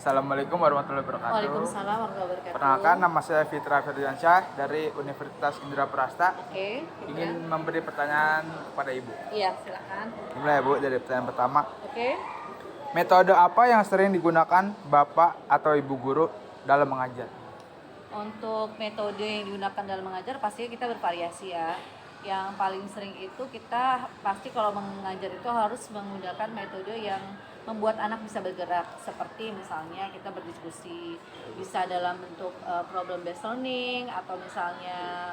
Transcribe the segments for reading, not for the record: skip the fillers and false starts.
Assalamualaikum warahmatullahi wabarakatuh. Waalaikumsalam warahmatullahi wabarakatuh. Perkenalkan, nama saya Fitra Ferdiansyah dari Universitas Indra Prasta. Oke, Ingin memberi pertanyaan kepada Ibu. iya, silakan. Dimulai ya Bu dari pertanyaan pertama. Oke. Metode apa yang sering digunakan Bapak atau Ibu guru dalam mengajar? Untuk metode yang digunakan dalam mengajar pastinya kita bervariasi ya. Yang paling sering itu kita pasti kalau mengajar itu harus menggunakan metode yang membuat anak bisa bergerak, seperti misalnya kita berdiskusi, bisa dalam bentuk problem based learning atau misalnya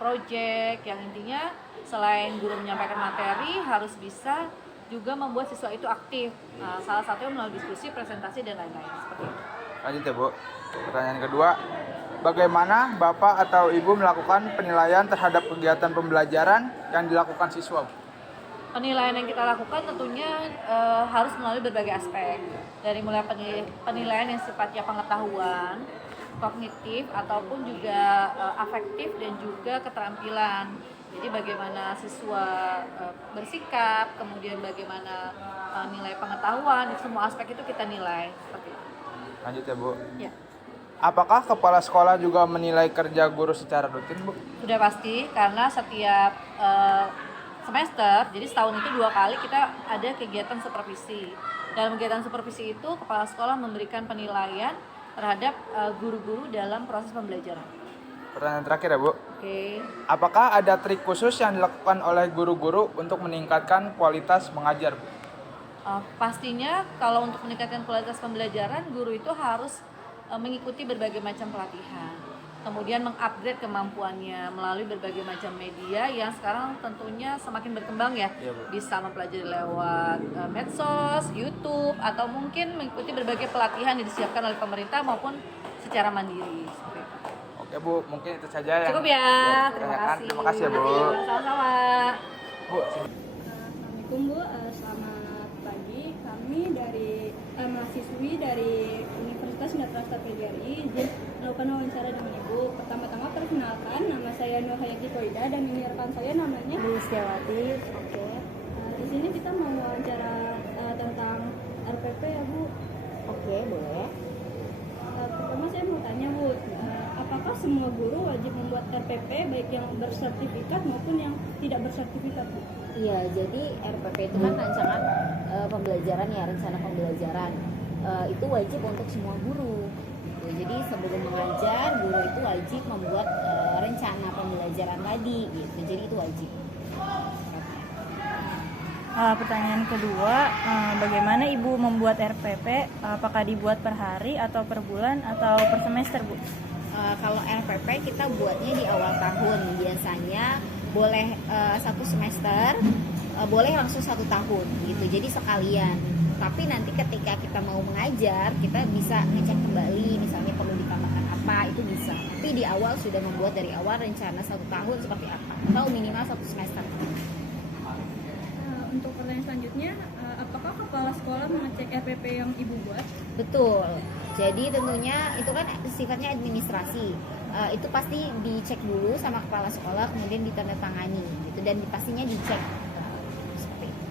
project yang intinya selain guru menyampaikan materi harus bisa juga membuat siswa itu aktif. Nah, salah satunya melalui diskusi, presentasi dan lain-lain seperti itu. Lanjut ya Bu. Pertanyaan kedua, bagaimana Bapak atau Ibu melakukan penilaian terhadap kegiatan pembelajaran yang dilakukan siswa? Penilaian yang kita lakukan tentunya harus melalui berbagai aspek, dari mulai penilaian yang sifatnya pengetahuan, kognitif ataupun juga afektif dan juga keterampilan. Jadi bagaimana siswa bersikap, kemudian bagaimana nilai pengetahuan, semua aspek itu kita nilai seperti itu. Lanjut ya Bu. Ya. Apakah kepala sekolah juga menilai kerja guru secara rutin Bu? Sudah pasti, karena setiap semester, jadi setahun itu 2 kali kita ada kegiatan supervisi. Dalam kegiatan supervisi itu, kepala sekolah memberikan penilaian terhadap guru-guru dalam proses pembelajaran. Pertanyaan terakhir ya Bu. Oke. Apakah ada trik khusus yang dilakukan oleh guru-guru untuk meningkatkan kualitas mengajar Bu? Pastinya kalau untuk meningkatkan kualitas pembelajaran, guru itu harus mengikuti berbagai macam pelatihan. Kemudian mengupgrade kemampuannya melalui berbagai macam media yang sekarang tentunya semakin berkembang ya. Iya, Bu. Bisa mempelajari lewat medsos, YouTube, atau mungkin mengikuti berbagai pelatihan yang disiapkan oleh pemerintah maupun secara mandiri. Seperti itu. Oke Bu, mungkin itu saja yang Cukup ya, yang terima ditanyakan. kasih. Terima kasih ya Bu. Sama-sama. Bu, Assalamualaikum Bu, selamat pagi. Kami dari mahasiswi dari Universitas Indra Prasta PGRI izin melakukan wawancara dengan Ibu. Pertama-tama perkenalkan, nama saya Nur Hayati Koida dan ini rekan saya namanya Bu Setiawati. Oke. Di sini kita mau wawancara tentang RPP ya Bu. Oke, boleh. Pertama saya mau tanya Bu, apakah semua guru wajib membuat RPP baik yang bersertifikat maupun yang tidak bersertifikat Bu? Iya, jadi RPP itu kan rancangan pembelajaran ya, rencana pembelajaran. Itu wajib untuk semua guru. Gitu. Jadi sebelum mengajar, guru itu wajib membuat rencana pembelajaran tadi. Gitu. Jadi itu wajib. Pertanyaan kedua, bagaimana Ibu membuat RPP? Apakah dibuat per hari atau per bulan atau per semester, Bu? Kalau RPP kita buatnya di awal tahun. Biasanya boleh 1 semester, boleh langsung 1 tahun gitu. Jadi sekalian. Tapi nanti ketika kita mau mengajar, kita bisa ngecek kembali, misalnya perlu ditambahkan apa, itu bisa. Tapi di awal sudah membuat dari awal rencana 1 tahun seperti apa, atau minimal 1 semester. Untuk pertanyaan selanjutnya, apakah kepala sekolah mengecek RPP yang Ibu buat? Betul. Jadi tentunya itu kan sifatnya administrasi. Itu pasti dicek dulu sama kepala sekolah, kemudian ditandatangani gitu, dan pastinya dicek. Seperti itu.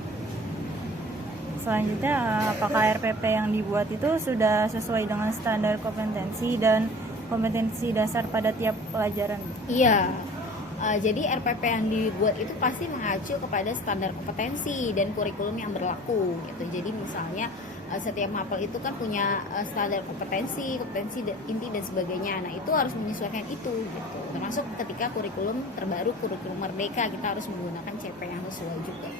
Selanjutnya, apakah RPP yang dibuat itu sudah sesuai dengan standar kompetensi dan kompetensi dasar pada tiap pelajaran, Bu? Iya. Jadi RPP yang dibuat itu pasti mengacu kepada standar kompetensi dan kurikulum yang berlaku gitu. Jadi misalnya setiap mapel itu kan punya standar kompetensi inti dan sebagainya. Nah, itu harus menyesuaikan itu gitu. Termasuk ketika kurikulum terbaru, kurikulum merdeka, kita harus menggunakan CP yang sesuai juga.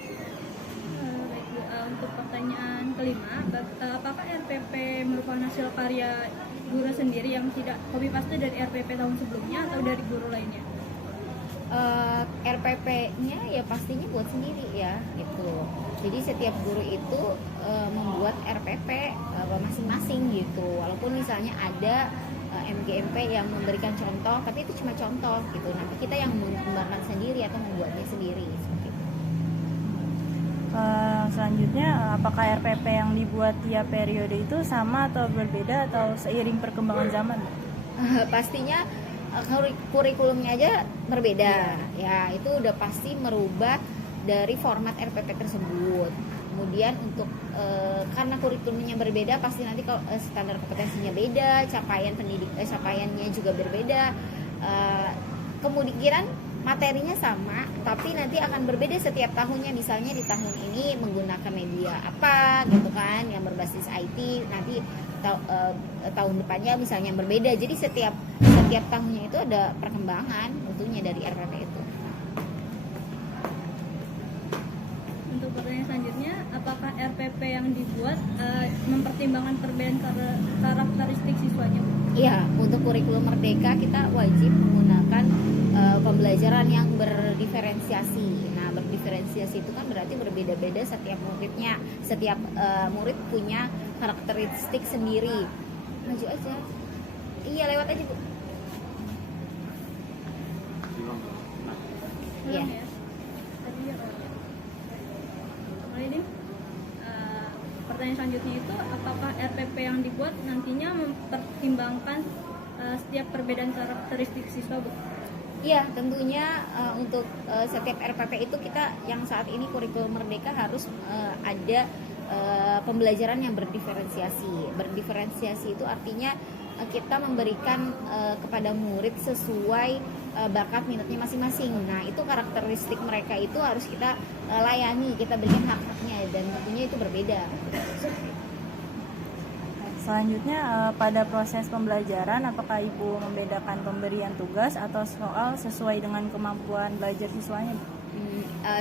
Baik Bu, untuk pertanyaan kelima, apakah RPP merupakan hasil karya guru sendiri yang tidak copy paste dari RPP tahun sebelumnya atau dari guru lainnya? RPP-nya ya pastinya buat sendiri ya gitu. Jadi setiap guru itu membuat RPP masing-masing gitu. Walaupun misalnya ada MGMP yang memberikan contoh, tapi itu cuma contoh gitu. Nanti kita yang mengembangkan sendiri atau membuatnya sendiri seperti itu. Selanjutnya, apakah RPP yang dibuat tiap periode itu sama atau berbeda atau seiring perkembangan zaman? Pastinya kurikulumnya aja berbeda ya, itu udah pasti merubah dari format RPP tersebut. Kemudian untuk karena kurikulumnya berbeda, pasti nanti kalau standar kompetensinya beda, capaiannya juga berbeda. Kemungkinan materinya sama, tapi nanti akan berbeda setiap tahunnya. Misalnya di tahun ini menggunakan media apa gitu kan, yang berbasis IT, nanti tahun depannya misalnya yang berbeda. Jadi setiap tahunnya itu ada perkembangan tentunya dari RPP itu. Untuk pertanyaan selanjutnya, apakah RPP yang dibuat mempertimbangkan perbedaan karakteristik siswanya, Bu? Iya, untuk kurikulum Merdeka kita wajib menggunakan pembelajaran yang berdiferensiasi. Nah, berdiferensiasi itu kan berarti berbeda-beda setiap muridnya. Setiap murid punya karakteristik sendiri. Maju aja. Iya, lewat aja, Bu. Iya. Ya. Tadi ya, Kemudian pertanyaan selanjutnya itu, apakah RPP yang dibuat nantinya mempertimbangkan setiap perbedaan karakteristik siswa, Bu? Iya, tentunya untuk setiap RPP itu kita yang saat ini kurikulum Merdeka harus ada pembelajaran yang berdiferensiasi. Berdiferensiasi itu artinya kita memberikan kepada murid sesuai bakat minatnya masing-masing. Nah, itu karakteristik mereka itu harus kita layani, kita berikan hak-haknya, dan tentunya itu berbeda. Selanjutnya, pada proses pembelajaran, apakah Ibu membedakan pemberian tugas atau soal sesuai dengan kemampuan belajar siswanya?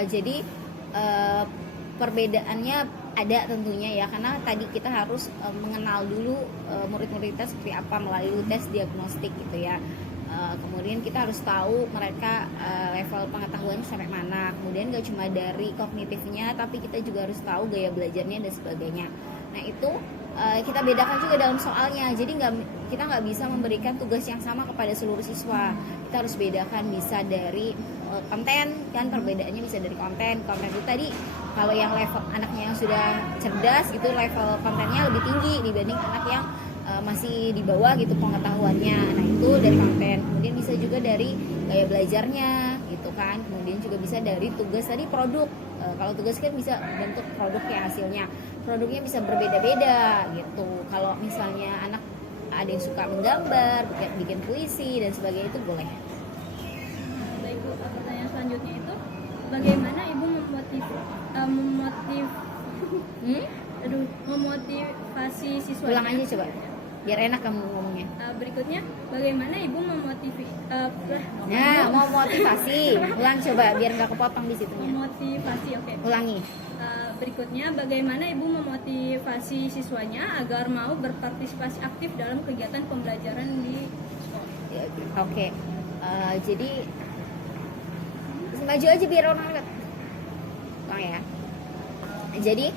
Jadi perbedaannya ada tentunya ya, karena tadi kita harus mengenal dulu murid-murid kita seperti apa melalui tes diagnostik gitu ya. Kemudian kita harus tahu mereka level pengetahuan sampai mana. Kemudian gak cuma dari kognitifnya, tapi kita juga harus tahu gaya belajarnya dan sebagainya. Nah, itu kita bedakan juga dalam soalnya. Jadi kita nggak bisa memberikan tugas yang sama kepada seluruh siswa. Kita harus bedakan, bisa dari konten, kan perbedaannya bisa dari konten itu tadi. Kalau yang level anaknya yang sudah cerdas itu level kontennya lebih tinggi dibanding anak yang masih di bawah gitu pengetahuannya. Nah, itu dari konten. Kemudian bisa juga dari gaya belajarnya gitu kan. Kemudian juga bisa dari tugas tadi, produk. Kalau tugas kan bisa bentuk produk ya, hasilnya produknya bisa berbeda-beda gitu. Kalau misalnya anak ada yang suka menggambar, bikin puisi dan sebagainya, itu boleh. Baik, Bu. Pertanyaan selanjutnya itu, bagaimana Ibu memotivasi siswa? Ulang aja coba, biar enak kamu ngomongnya. Berikutnya, bagaimana Ibu Nah, mau motivasi. Ulang coba, biar nggak kepotong di situnya. memotivasi? Oke. Ulangi. Berikutnya, bagaimana Ibu memotivasi siswanya agar mau berpartisipasi aktif dalam kegiatan pembelajaran di sekolah? Oke. Jadi maju aja biar orang lihat. Ya. Jadi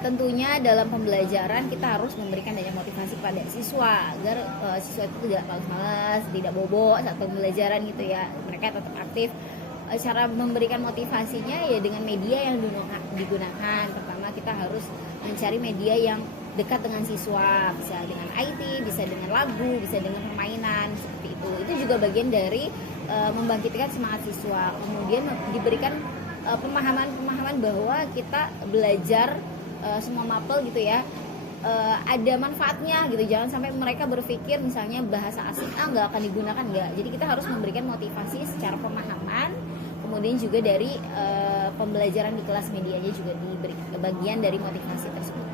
tentunya dalam pembelajaran kita harus memberikan banyak motivasi pada siswa agar siswa itu tidak malas-malas, tidak bobo saat pembelajaran gitu ya. Mereka tetap aktif. Cara memberikan motivasinya ya dengan media yang digunakan. Pertama, kita harus mencari media yang dekat dengan siswa, bisa dengan IT, bisa dengan lagu, bisa dengan permainan seperti itu. Itu juga bagian dari membangkitkan semangat siswa. Kemudian diberikan pemahaman bahwa kita belajar semua mapel gitu ya, ada manfaatnya gitu. Jangan sampai mereka berpikir misalnya bahasa asing nggak akan digunakan, nggak. Jadi kita harus memberikan motivasi secara pemahaman. Kemudian juga dari pembelajaran di kelas medianya juga diberi bagian dari motivasi tersebut.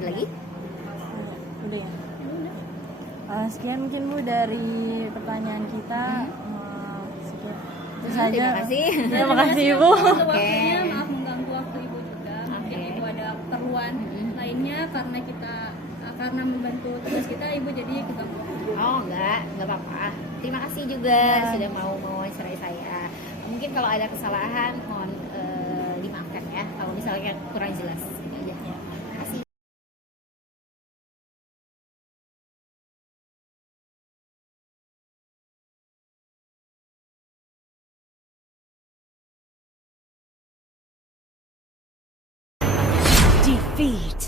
Ada lagi? Udah ya. Sekian mungkin Bu dari pertanyaan kita. Sekian. Itu saja. Terima kasih. Terima kasih Ibu. Untuk waktunya, maaf mengganggu waktu Ibu juga. Mungkin Ibu ada keperluan lainnya karena membantu tugas kita, Ibu jadi keganggu. Oh enggak apa-apa. Terima kasih juga sudah mau mewawancarai saya. Mungkin kalau ada kesalahan mohon dimaafkan ya. Kalau misalnya kurang jelas. Ini aja. Terima kasih. Defeat.